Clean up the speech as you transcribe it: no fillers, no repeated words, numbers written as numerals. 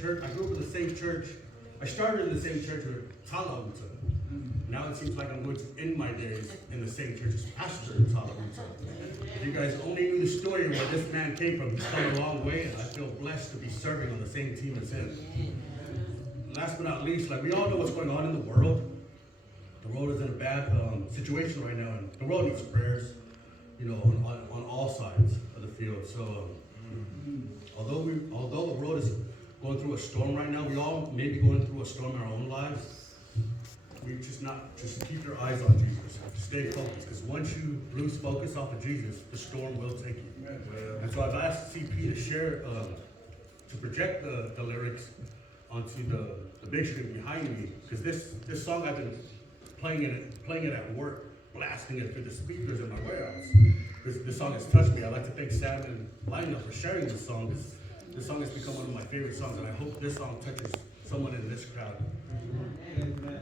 church. I grew up in the same church. I started in the same church with Talahuta. Now it seems like I'm going to end my days in the same church as Pastor Talahuta. If you guys only knew the story of where this man came from, he's come a long way, and I feel blessed to be serving on the same team as him. Last but not least, like we all know what's going on in the world. The world is in a bad situation right now, and the world needs prayers, you know, on all sides of the field. So, although the world is going through a storm right now, we all may be going through a storm in our own lives. We just keep your eyes on Jesus. Stay focused, because once you lose focus off of Jesus, the storm will take you. And so I've asked CP to share, to project the lyrics onto the big screen behind me, because this song I've been playing it at work, blasting it through the speakers in my warehouse. This song has touched me. I'd like to thank Sam and Lionel for sharing this song. This song has become one of my favorite songs, and I hope this song touches someone in this crowd. Amen.